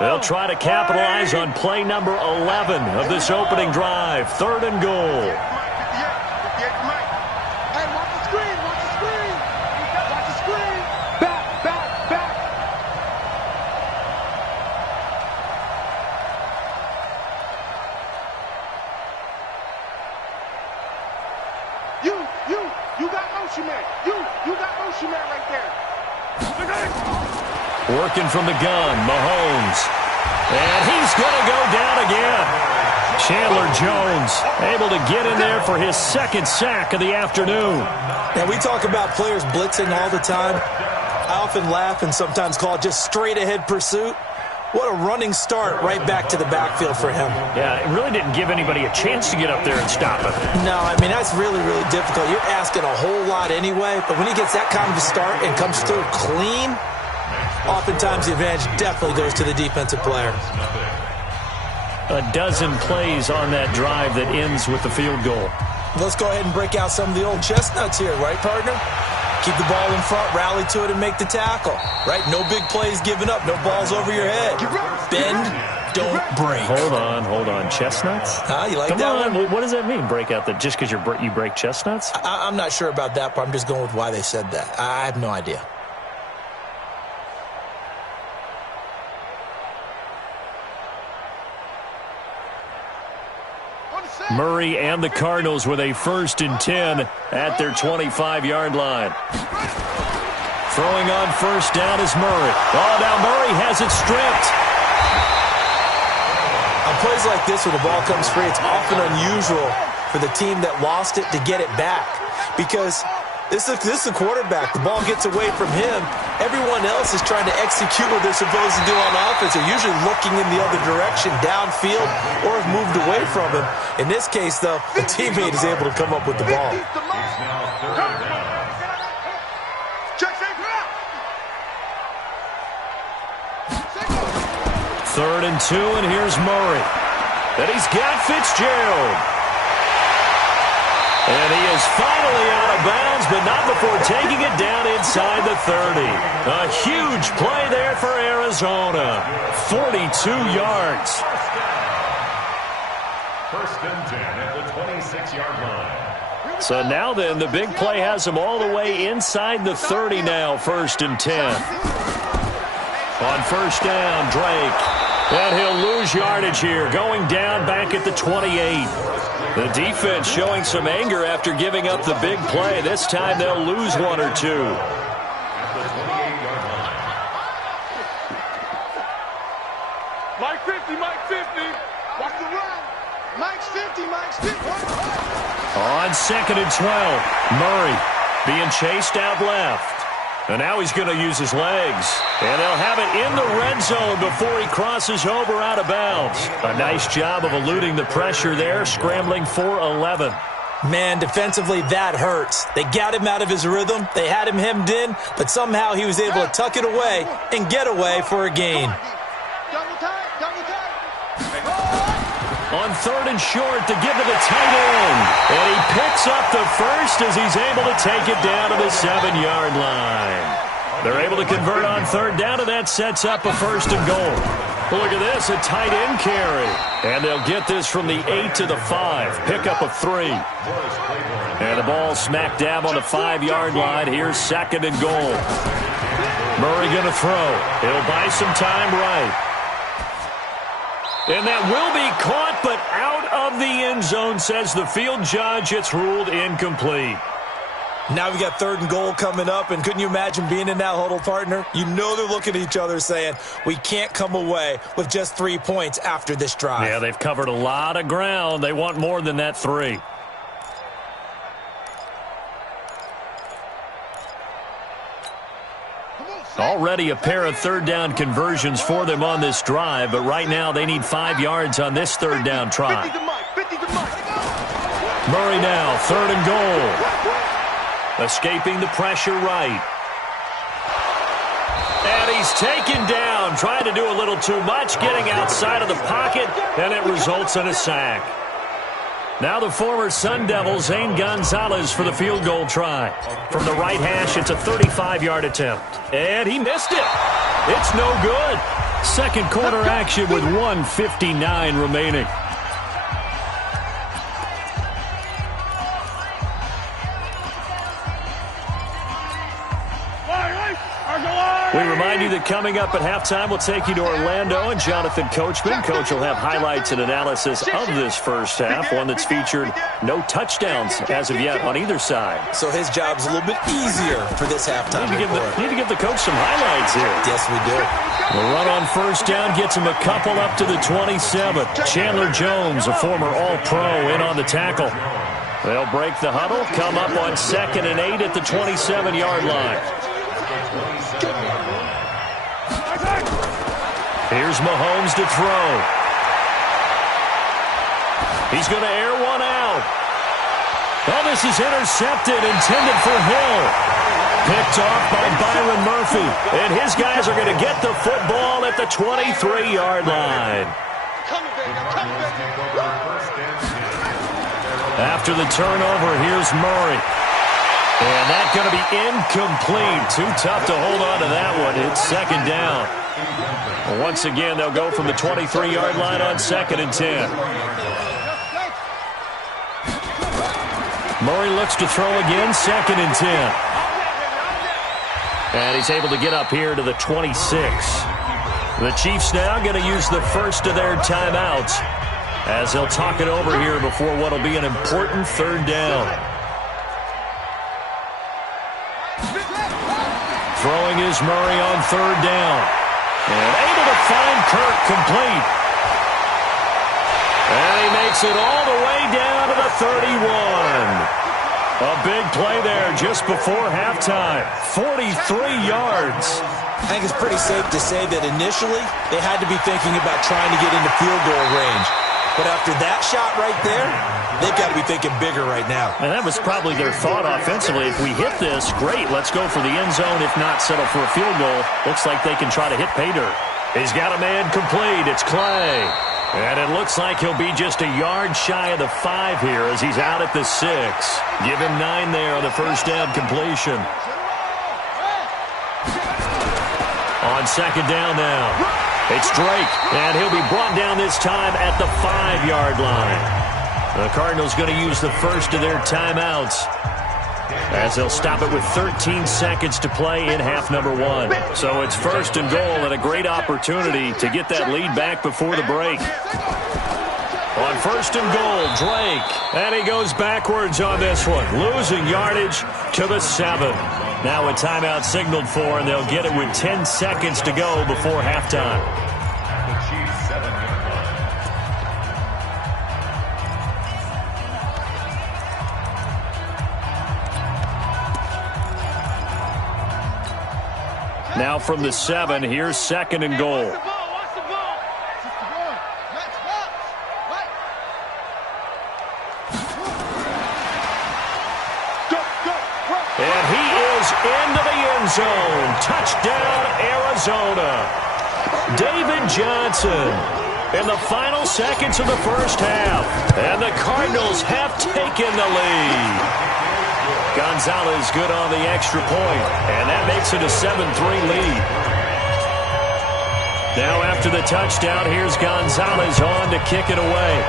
They'll try to capitalize on play number 11 of this opening drive. 3rd and goal. You got motion man. You got motion man right there. Working from the gun, Mahomes. And he's going to go down again. Chandler Jones able to get in there for his 2nd sack of the afternoon. Now, we talk about players blitzing all the time. I often laugh and sometimes call it just straight-ahead pursuit. What a running start right back to the backfield for him. Yeah, it really didn't give anybody a chance to get up there and stop him. No, I mean, that's really, really difficult. You're asking a whole lot anyway, but when he gets that kind of a start and comes through clean, oftentimes the advantage definitely goes to the defensive player. A dozen plays on that drive that ends with the field goal. Let's go ahead and break out some of the old chestnuts here, right, partner? Keep the ball in front, rally to it, and make the tackle. Right? No big plays given up. No balls over your head. Bend, don't break. Hold on. Chestnuts? You like Come that on. one? What does that mean, break out? Just because you break chestnuts? I'm not sure about that, but I'm just going with why they said that. I have no idea. Murray and the Cardinals with a 1st and 10 at their 25-yard line. Throwing on 1st down is Murray. Oh, now Murray has it stripped. On plays like this, when the ball comes free, it's often unusual for the team that lost it to get it back. Because this is the quarterback. The ball gets away from him. Everyone else is trying to execute what they're supposed to do on offense. They're usually looking in the other direction, downfield, or have moved away from him. In this case, though, a teammate is able to come up with the ball. 3rd and 2, and here's Murray. And he's got Fitzgerald. And he is finally out of bounds, but not before taking it down inside the 30. A huge play there for Arizona. 42 yards. 1st and 10 at the 26-yard line. So now then, the big play has him all the way inside the 30 now, 1st and 10. On 1st down, Drake. And he'll lose yardage here, going down back at the 28. The defense showing some anger after giving up the big play. This time they'll lose 1 or 2. Mike 50, Mike 50. Watch the run. Mike's 50, Mike's 50. On 2nd and 12, Murray being chased out left. And now he's going to use his legs. And they'll have it in the red zone before he crosses over out of bounds. A nice job of eluding the pressure there, scrambling for 11. Man, defensively, that hurts. They got him out of his rhythm. They had him hemmed in, but somehow he was able to tuck it away and get away for a gain. On 3rd and short to give to the tight end. And he picks up the first as he's able to take it down to the 7-yard line. They're able to convert on 3rd down, and that sets up a 1st and goal. Look at this, a tight end carry. And they'll get this from the 8 to the 5. Pick up a 3. And the ball smack dab on the 5-yard line. Here's 2nd and goal. Murray going to throw. He'll buy some time right. And that will be caught, but out of the end zone, says the field judge. It's ruled incomplete. Now we got 3rd and goal coming up, and couldn't you imagine being in that huddle, partner? You know they're looking at each other saying, we can't come away with just 3 points after this drive. Yeah, they've covered a lot of ground. They want more than that 3. Already a pair of 3rd down conversions for them on this drive, but right now they need 5 yards on this 3rd down try. Murray now, 3rd and goal. Escaping the pressure right. And he's taken down, trying to do a little too much, getting outside of the pocket, and it results in a sack. Now the former Sun Devil, Zane Gonzalez, for the field goal try. From the right hash, it's a 35-yard attempt. And he missed it. It's no good. Second quarter action with 1:59 remaining. We remind you that coming up at halftime, we'll take you to Orlando and Jonathan Coachman. Coach will have highlights and analysis of this first half, one that's featured no touchdowns as of yet on either side. So his job's a little bit easier for this halftime. Need to give the coach some highlights here. Yes, we do. The run on first down gets him a couple up to the 27. Chandler Jones, a former All-Pro, in on the tackle. They'll break the huddle, come up on 2nd and 8 at the 27-yard line. Here's Mahomes to throw. He's going to air one out. Oh, this is intercepted, intended for Hill. Picked off by Byron Murphy. And his guys are going to get the football at the 23-yard line. After the turnover, here's Murray. And that's going to be incomplete. Too tough to hold on to that one. It's 2nd down. Once again, they'll go from the 23-yard line on 2nd and 10. Murray looks to throw again, 2nd and 10. And he's able to get up here to the 26. The Chiefs now going to use the first of their timeouts as they'll talk it over here before what will be an important 3rd down. Throwing is Murray on 3rd down. And able to find Kirk complete. And he makes it all the way down to the 31. A big play there just before halftime. 43 yards. I think it's pretty safe to say that initially they had to be thinking about trying to get into field goal range. But after that shot right there, they've got to be thinking bigger right now. And that was probably their thought offensively. If we hit this, great, let's go for the end zone. If not, settle for a field goal. Looks like they can try to hit pay dirt. He's got a man complete. It's Clay. And it looks like he'll be just a yard shy of the 5 here as he's out at the 6. Give him 9 there on the first down completion. On 2nd down now. It's Drake, and he'll be brought down this time at the 5-yard line. The Cardinals going to use the first of their timeouts as they'll stop it with 13 seconds to play in half number 1. So it's 1st and goal and a great opportunity to get that lead back before the break. On 1st and goal, Drake, and he goes backwards on this one, losing yardage to the 7. Now a timeout signaled for, and they'll get it with 10 seconds to go before halftime. The Chiefs 7-yard line. Now from the 7, here's 2nd and goal. And he is into the end zone. Touchdown, Arizona. David Johnson in the final seconds of the first half. And the Cardinals have taken the lead. Gonzalez good on the extra point, and that makes it a 7-3 lead. Now after the touchdown, here's Gonzalez on to kick it away.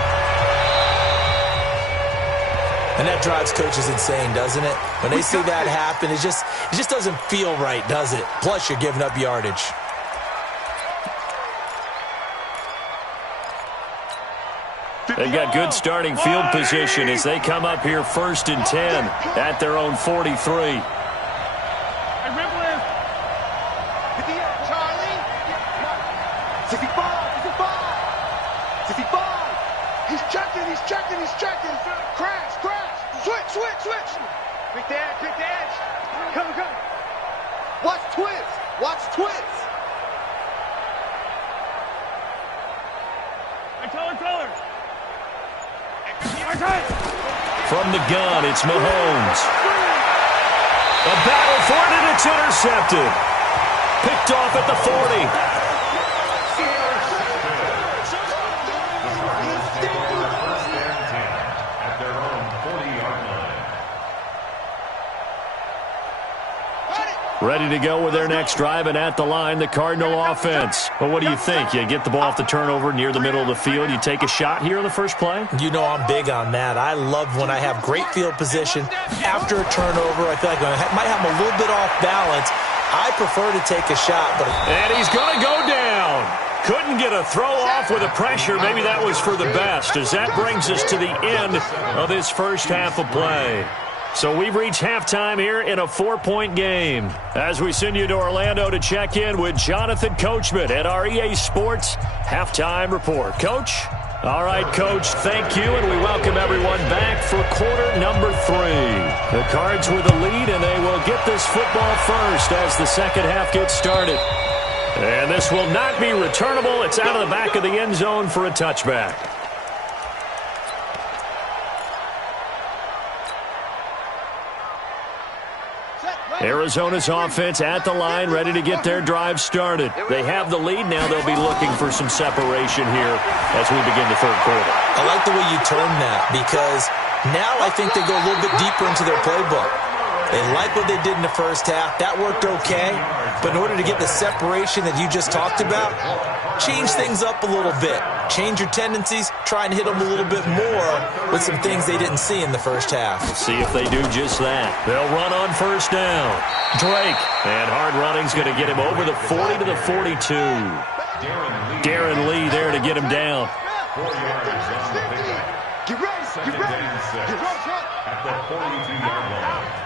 And that drives coaches insane, doesn't it? When they see that happen, it just doesn't feel right, does it? Plus, you're giving up yardage. They've got good starting field position as they come up here 1st and 10 at their own 43. He's checking. Crash. Switch. Quick dash. Come. Watch twist. Taller. From the gun, it's Mahomes. A battle for it, and it's intercepted. Picked off at the 40. ready to go with their next drive, and at the line, the Cardinal offense. Well, what do you think? You get the ball off the turnover near the middle of the field, you take a shot here in the first play? You know I'm big on that. I love when I have great field position. After a turnover, I feel like I might have a little bit off balance. I prefer to take a shot. And he's going to go down. Couldn't get a throw off with the pressure. Maybe that was for the best, as that brings us to the end of this first half of play. So we've reached halftime here in a 4-point game. As we send you to Orlando to check in with Jonathan Coachman at our EA Sports Halftime Report. Coach? All right, Coach, thank you, and we welcome everyone back for quarter number 3. The Cards with the lead, and they will get this football first as the second half gets started. And this will not be returnable. It's out of the back of the end zone for a touchback. Arizona's offense at the line, ready to get their drive started. They have the lead. Now they'll be looking for some separation here as we begin the third quarter. I like the way you turn that, because now I think they go a little bit deeper into their playbook. They like what they did in the first half. That worked okay. But in order to get the separation that you just talked about, change things up a little bit. Change your tendencies. Try and hit them a little bit more with some things they didn't see in the first half. We'll see if they do just that. They'll run on first down. Drake. And hard running's going to get him over the 40 to the 42. Darren Lee there to get him down. 4 yards on the pickup. Get ready. Second and 6 at the 42-yard line.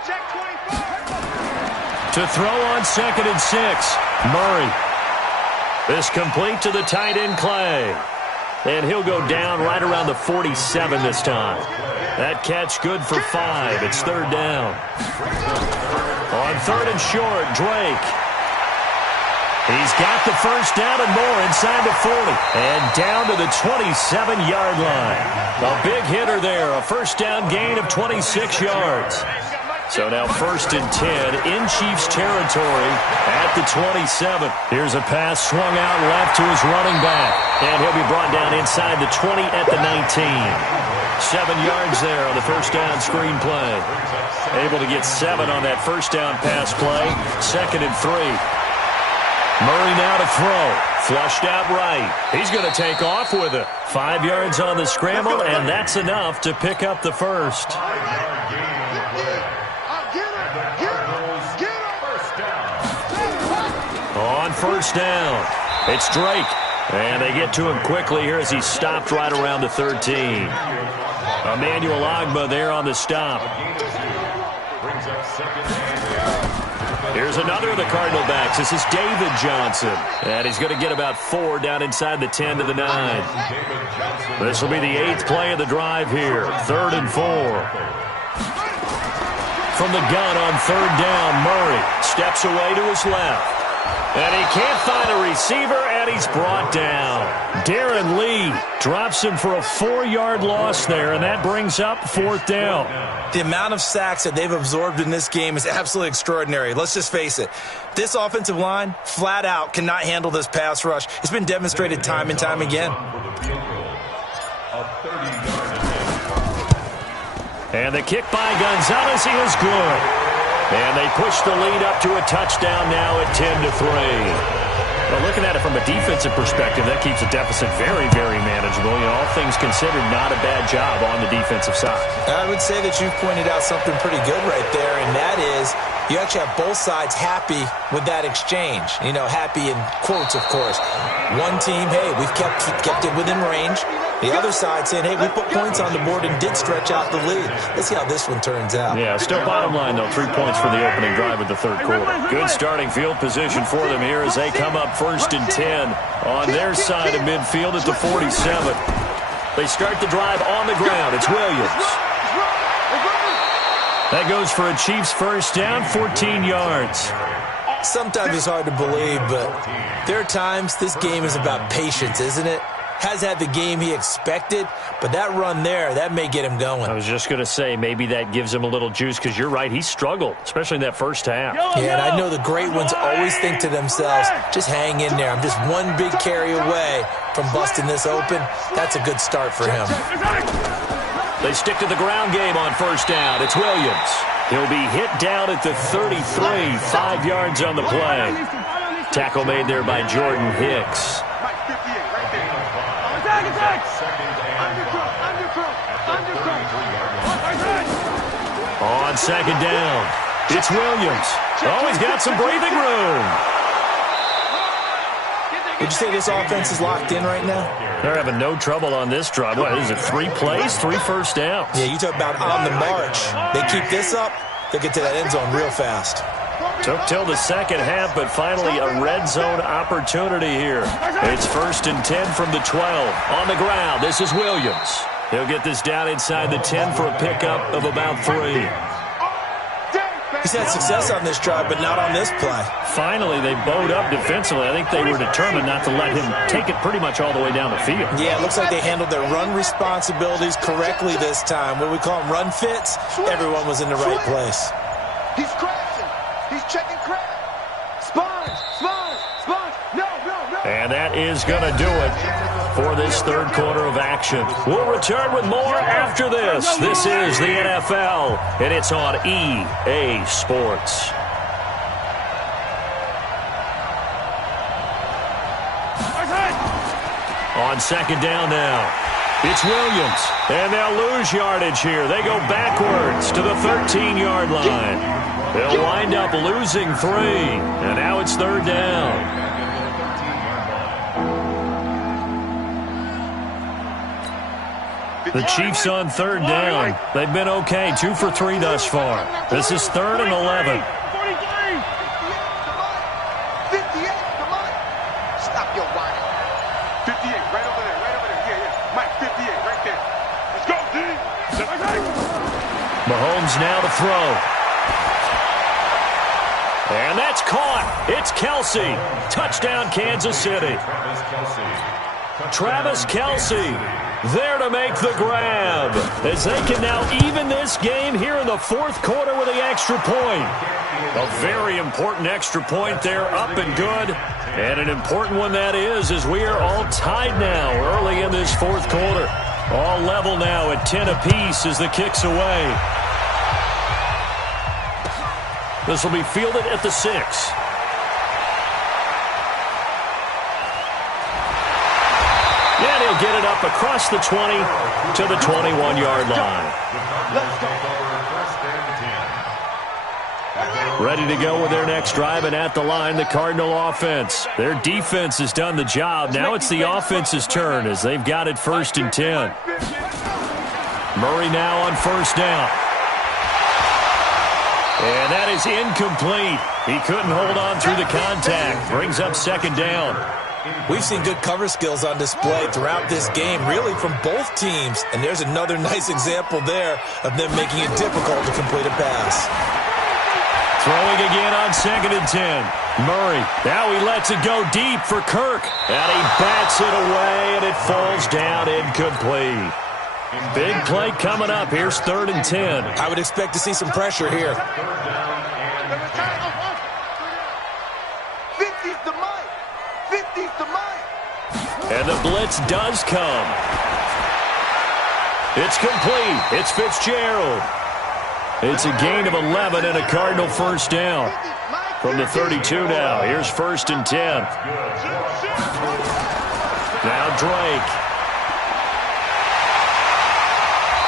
Check 25. To throw on 2nd and 6. Murray. This complete to the tight end, Clay. And he'll go down right around the 47 this time. That catch good for 5. It's third down. On 3rd and short, Drake. He's got the first down and more inside the 40. And down to the 27-yard line. A big hitter there. A first down gain of 26 yards. So now 1st and 10 in Chiefs territory at the 27. Here's a pass swung out left to his running back. And he'll be brought down inside the 20 at the 19. 7 yards there on the first down screen play. Able to get 7 on that first down pass play. 2nd and 3. Murray now to throw. Flushed out right. He's going to take off with it. 5 yards on the scramble, and that's enough to pick up the first. On first down, it's Drake. And they get to him quickly here as he's stopped right around the 13. Emmanuel Ogbah there on the stop. Here's another of the Cardinal backs. This is David Johnson. And he's going to get about 4 down inside the 10 to the 9. This will be the 8th play of the drive here. 3rd and 4. From the gun on 3rd down, Murray steps away to his left. And he can't find a receiver, and he's brought down. Darren Lee drops him for a 4-yard loss there, and that brings up 4th down. The amount of sacks that they've absorbed in this game is absolutely extraordinary. Let's just face it. This offensive line, flat out, cannot handle this pass rush. It's been demonstrated time and time again. And the kick by Gonzalez, he is good. And they push the lead up to a touchdown now at 10-3. Well, looking at it from a defensive perspective, that keeps the deficit very, very manageable. You know, all things considered, not a bad job on the defensive side. I would say that you've pointed out something pretty good right there, and that is you actually have both sides happy with that exchange. You know, happy in quotes, of course. One team, hey, we've kept it within range. The other side saying, hey, we put points on the board and did stretch out the lead. Let's see how this one turns out. Yeah, still bottom line, though, 3 points for the opening drive of the third quarter. Good starting field position for them here as they come up 1st and 10 on their side of midfield at the 47. They start the drive on the ground. It's Williams. That goes for a Chiefs first down, 14 yards. Sometimes it's hard to believe, but there are times this game is about patience, isn't it? Has had the game he expected, but that run there, that may get him going. I was just going to say, maybe that gives him a little juice, because you're right, he struggled, especially in that first half. Yeah, and I know the great ones always think to themselves, just hang in there. I'm just one big carry away from busting this open. That's a good start for him. They stick to the ground game on first down. It's Williams. He'll be hit down at the 33, 5 yards on the play. Tackle made there by Jordan Hicks. On second down, it's Williams. Oh, he's got some breathing room. Would you say this offense is locked in right now? They're having no trouble on this drive. What is it, 3 plays, 3 first downs? Yeah, you talk about on the march. They keep this up, they'll get to that end zone real fast. Took till the second half, but finally a red zone opportunity here. It's 1st and 10 from the 12. On the ground, this is Williams. He'll get this down inside the 10 for a pickup of about 3. He's had success on this drive, but not on this play. Finally, they bowed up defensively. I think they were determined not to let him take it pretty much all the way down the field. Yeah, it looks like they handled their run responsibilities correctly this time. What we call them run fits, everyone was in the right place. He's crashing. He's checking crash. Sponge. No. And that is going to do it for this third quarter of action. We'll return with more after this. This is the NFL, and it's on EA Sports. On second down now, it's Williams, and they'll lose yardage here. They go backwards to the 13-yard line. They'll wind up losing 3, and now it's third down. The Chiefs on third down. They've been okay, 2 for 3 thus far. This is 3rd and 11. 58, come on. Stop your whining. 58, right over there. Yeah. Mike, 58, right there. Let's go, D. Mahomes now to throw. And that's caught. It's Kelsey. Touchdown, Kansas City. Travis Kelsey there to make the grab, as they can now even this game here in the fourth quarter with the extra point. A very important extra point there, up and good. And an important one that is, as we are all tied now early in this fourth quarter. All level now at 10 apiece as the kick's away. This will be fielded at the 6. And he'll get it up across the 20 to the 21-yard line. Ready to go with their next drive, and at the line, the Cardinal offense. Their defense has done the job. Now it's the offense's turn as they've got it 1st and 10. Murray now on 1st down. And that is incomplete. He couldn't hold on through the contact. Brings up 2nd down. We've seen good cover skills on display throughout this game, really from both teams. And there's another nice example there of them making it difficult to complete a pass. Throwing again on 2nd and 10. Murray, now he lets it go deep for Kirk. And he bats it away, and it falls down incomplete. Big play coming up. Here's 3rd and 10. I would expect to see some pressure here. 50's the Mike. 50's the Mike. And the blitz does come. It's complete. It's Fitzgerald. It's a gain of 11 and a Cardinal 1st down. From the 32 now. Here's 1st and 10. Now Drake.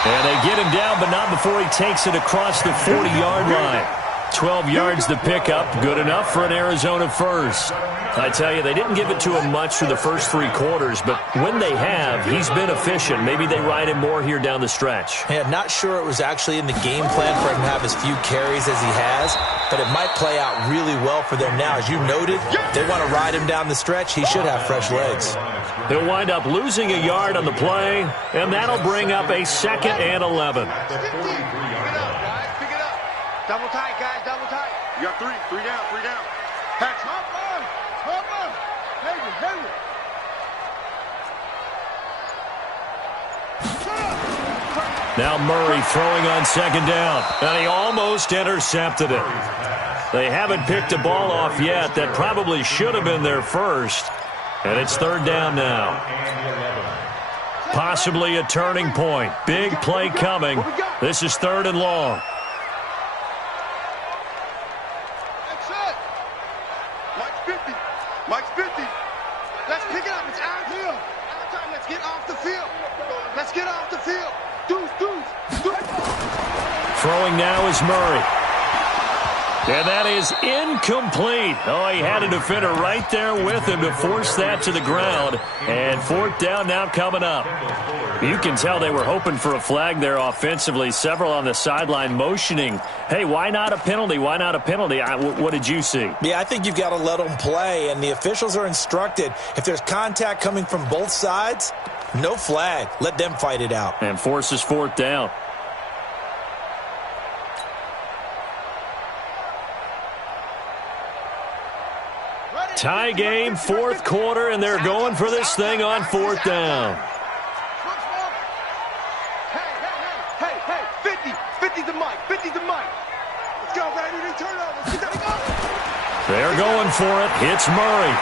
And they get him down, but not before he takes it across the 40-yard line. 12 yards to pick up. Good enough for an Arizona first. I tell you, they didn't give it to him much for the first 3 quarters, but when they have, he's been efficient. Maybe they ride him more here down the stretch. Yeah, not sure it was actually in the game plan for him to have as few carries as he has, but it might play out really well for them now. As you noted, they want to ride him down the stretch. He should have fresh legs. They'll wind up losing a yard on the play, and that'll bring up a 2nd and 11. Pick it up, guys. Double tight, guys. Double tight. You got 3. 3 down. Patch. Hop on. Hayward. Now Murray throwing on 2nd down, and he almost intercepted it. They haven't picked a ball off yet. That probably should have been their first, and it's 3rd down now. Possibly a turning point. Big play coming. This is 3rd and long. off the field. Let's get off the field. Deuce. Throwing now is Murray. And that is incomplete. Oh, he had a defender right there with him to force that to the ground. And fourth down now coming up. You can tell they were hoping for a flag there offensively. Several on the sideline motioning, hey, why not a penalty? Why not a penalty? What did you see? Yeah, I think you've got to let them play, and the officials are instructed. If there's contact coming from both sides, no flag. Let them fight it out. And forces fourth down. Tie game, fourth quarter, and they're going for this thing on fourth down. Hey, 50 to Mike. Let's go, baby. Turnovers. They're going for it. Hits Murray.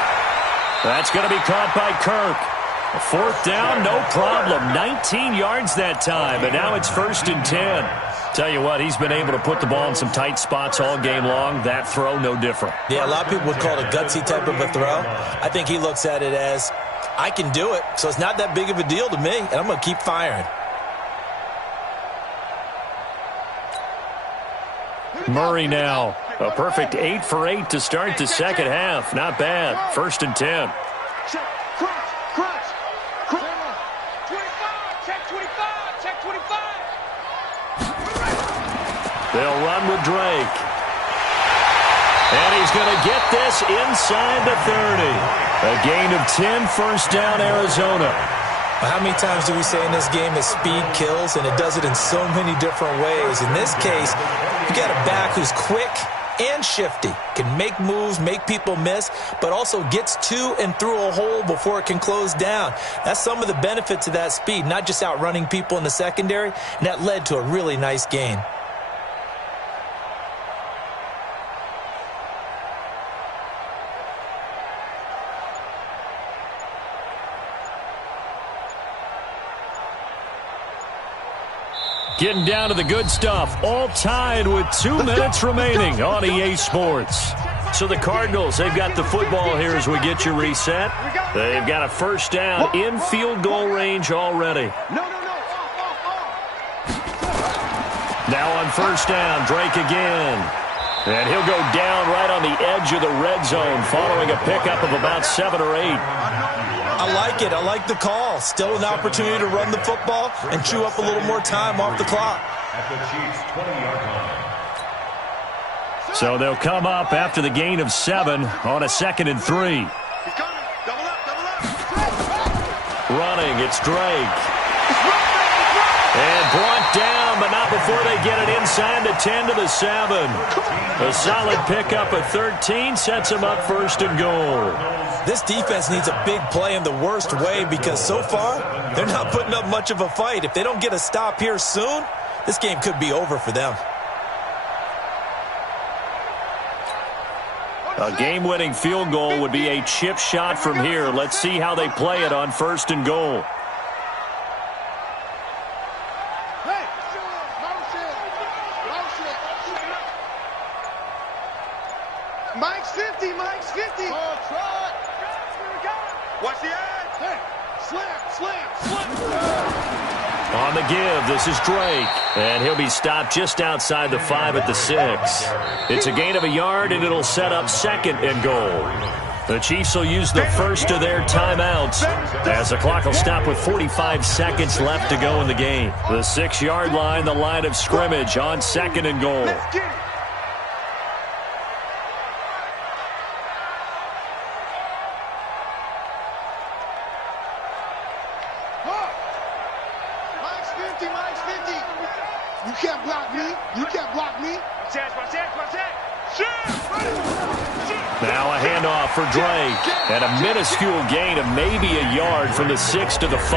That's going to be caught by Kirk. A fourth down, no problem. 19 yards that time, and now it's 1st and 10. Tell you what, he's been able to put the ball in some tight spots all game long. That throw, no different. Yeah, a lot of people would call it a gutsy type of a throw. I think he looks at it as, I can do it, so it's not that big of a deal to me, and I'm going to keep firing. Murray now. A perfect 8 for 8 to start the second half. Not bad. 1st and 10. Crunch. 25. Check 25. They'll run with Drake. And he's going to get this inside the 30. A gain of 10, first down, Arizona. How many times do we say in this game that speed kills, and it does it in so many different ways? In this case, you got a back who's quick and shifty, can make moves, make people miss, but also gets to and through a hole before it can close down. That's some of the benefits of that speed, not just outrunning people in the secondary, and that led to a really nice gain. Getting down to the good stuff. All tied with 2 minutes remaining on EA Sports. So the Cardinals, they've got the football here as we get you reset. They've got a first down in field goal range already. Now on first down, Drake again. And he'll go down right on the edge of the red zone following a pickup of about 7 or 8. I like it. I like the call. Still an opportunity to run the football and chew up a little more time off the clock. At the Chiefs' 20-yard line. So they'll come up after the gain of 7 on a 2nd and 3. He's coming. Double up. Running, it's Drake. And brought down, but not before they get it inside the 10 to the 7. A solid pickup of 13 sets them up 1st and goal. This defense needs a big play in the worst way because so far, they're not putting up much of a fight. If they don't get a stop here soon, this game could be over for them. A game-winning field goal would be a chip shot from here. Let's see how they play it on 1st and goal. Mike's 50. Watch the edge. Hey, slam. On the give, this is Drake. And he'll be stopped just outside the 5 at the 6. It's a gain of a yard, and it'll set up 2nd and goal. The Chiefs will use the first of their timeouts as the clock will stop with 45 seconds left to go in the game. The 6-yard line, the line of scrimmage on 2nd and goal. Mike's 50. You can't block me. Watch that. Now a handoff for Drake. And a minuscule gain of maybe a yard from the 6 to the 5.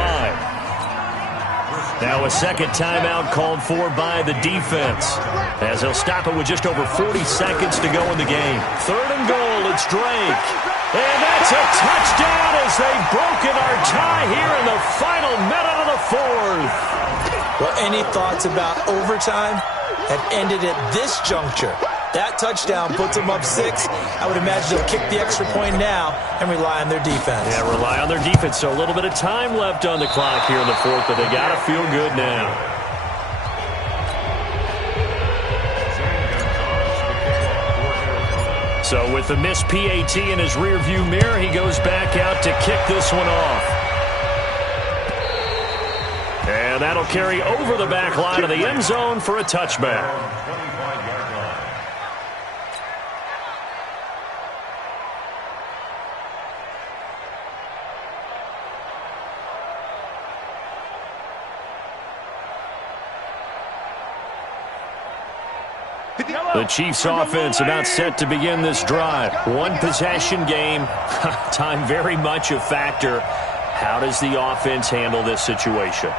Now a second timeout called for by the defense, as they'll stop it with just over 40 seconds to go in the game. 3rd and goal, it's Drake. And that's a touchdown as they've broken our tie here in the final minute of the 4th. Well, any thoughts about overtime have ended at this juncture? That touchdown puts them up 6. I would imagine they'll kick the extra point now and rely on their defense. Yeah, rely on their defense. So a little bit of time left on the clock here in the fourth, but they got to feel good now. So with the missed PAT in his rearview mirror, he goes back out to kick this one off. And that'll carry over the back line of the end zone for a touchback. The Chiefs offense about set to begin this drive. One possession game. Time very much a factor. How does the offense handle this situation?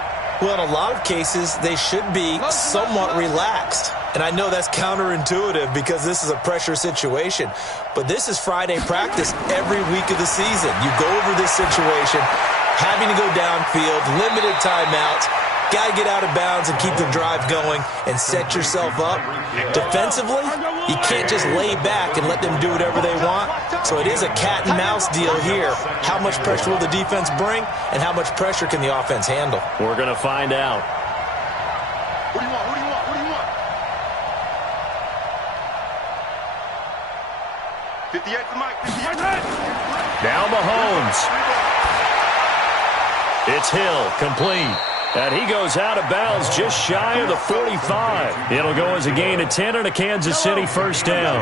Well, in a lot of cases, they should be somewhat relaxed. And I know that's counterintuitive because this is a pressure situation. But this is Friday practice every week of the season. You go over this situation, having to go downfield, limited timeouts. Got to get out of bounds and keep the drive going and set yourself up. Defensively, you can't just lay back and let them do whatever they want. So it is a cat and mouse deal here. How much pressure will the defense bring, and how much pressure can the offense handle? We're going to find out. Who do you want? Who do you want? Who do you want? 58 to Mike. 58. Now Mahomes. It's Hill, complete. And he goes out of bounds just shy of the 45. It'll go as a gain of 10 and a Kansas City first down.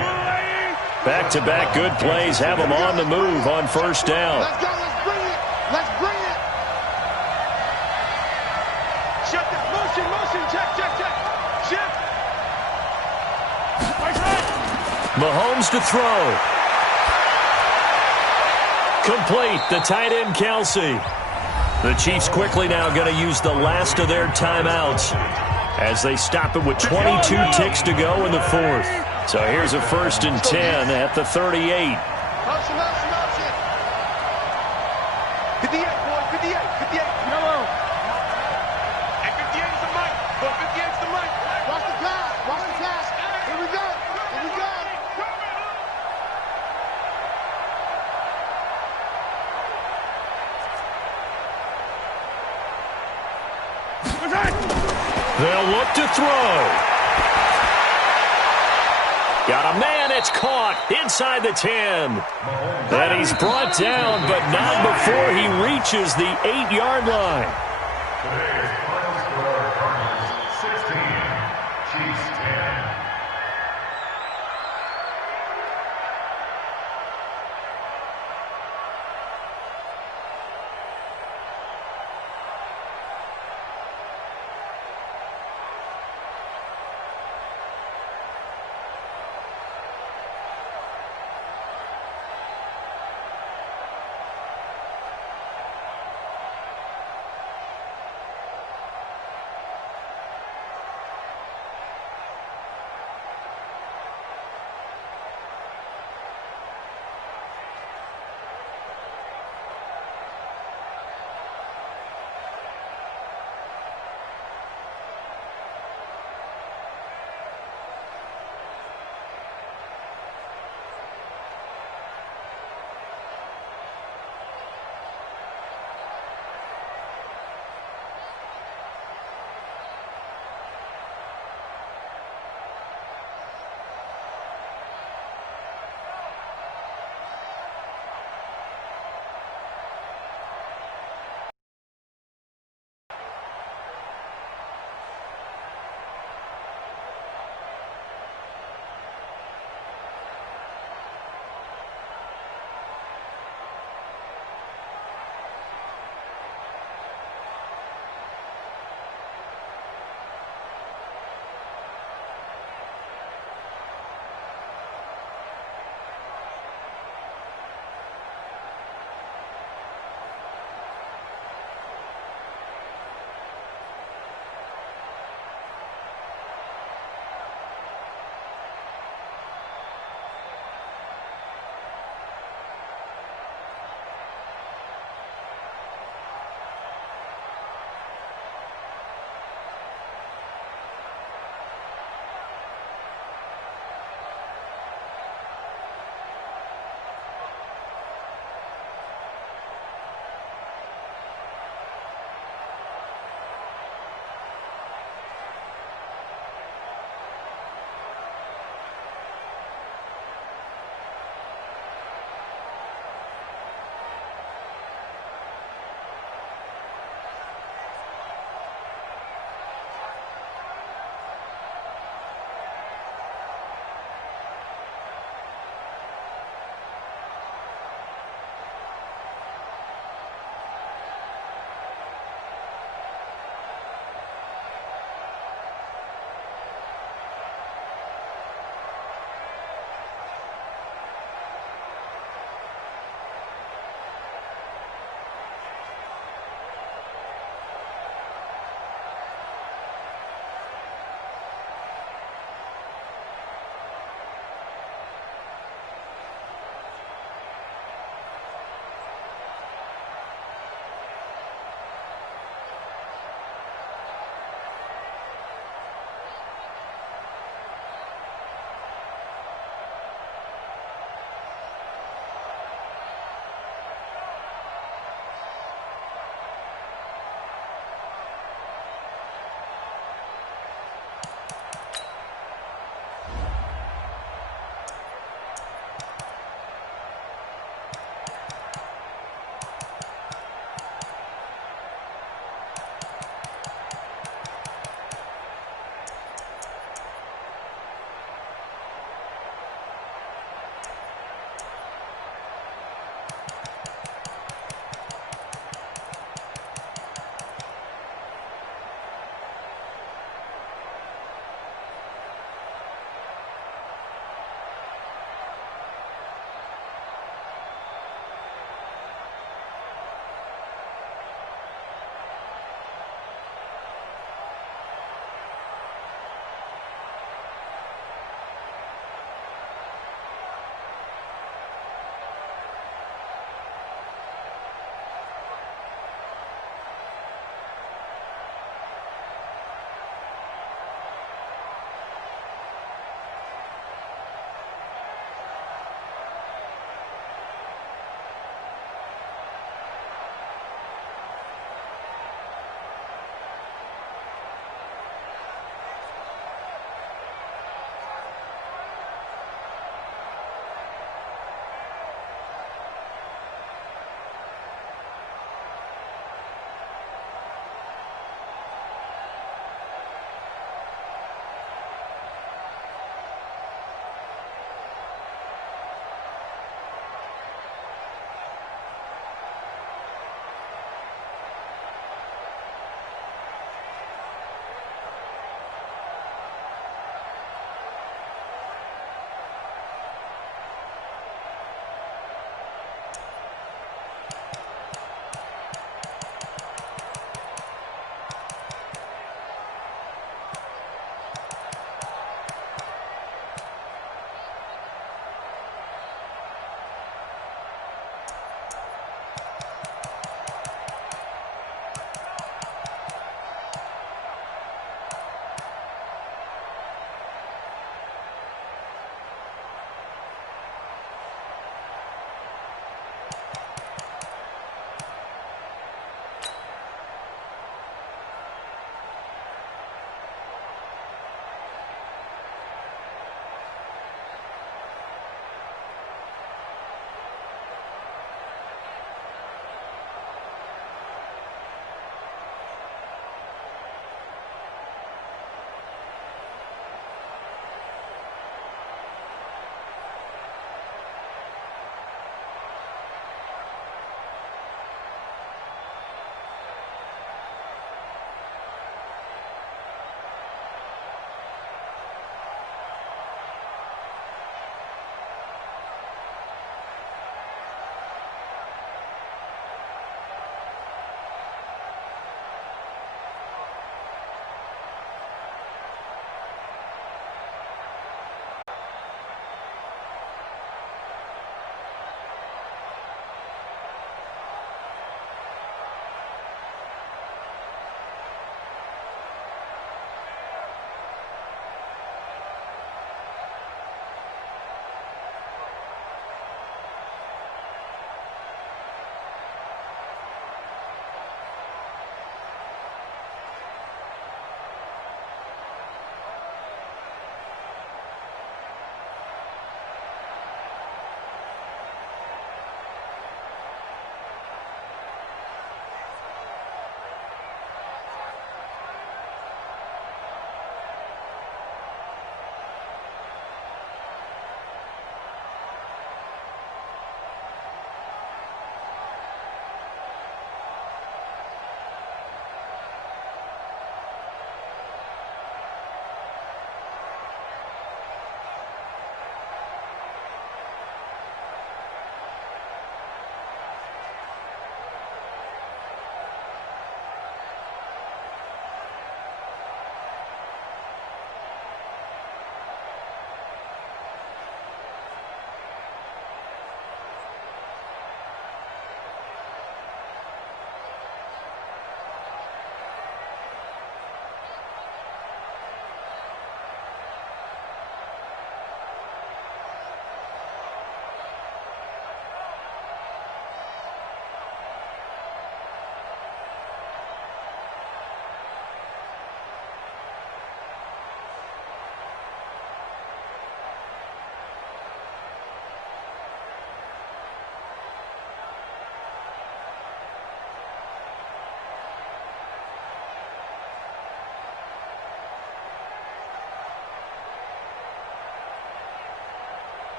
Back-to-back good plays have them on the move on first down. Let's go. Let's bring it. Let's bring it. Shut that. Motion, motion. Check, check, check. Shift. Mahomes to throw. Complete. The tight end, Kelsey. The Chiefs quickly now going to use the last of their timeouts as they stop it with 22 ticks to go in the fourth. So here's a 1st and 10 at the 38. Motion, motion, motion. 58, boy. 58, 58. Yellow. And 58 is the mic. Boy, 58 is the mic. Watch the pass. Watch the pass. Here we go. Here we go. They'll look to throw. Got a man, it's caught inside the 10. And he's brought down, but not before he reaches the 8-yard line.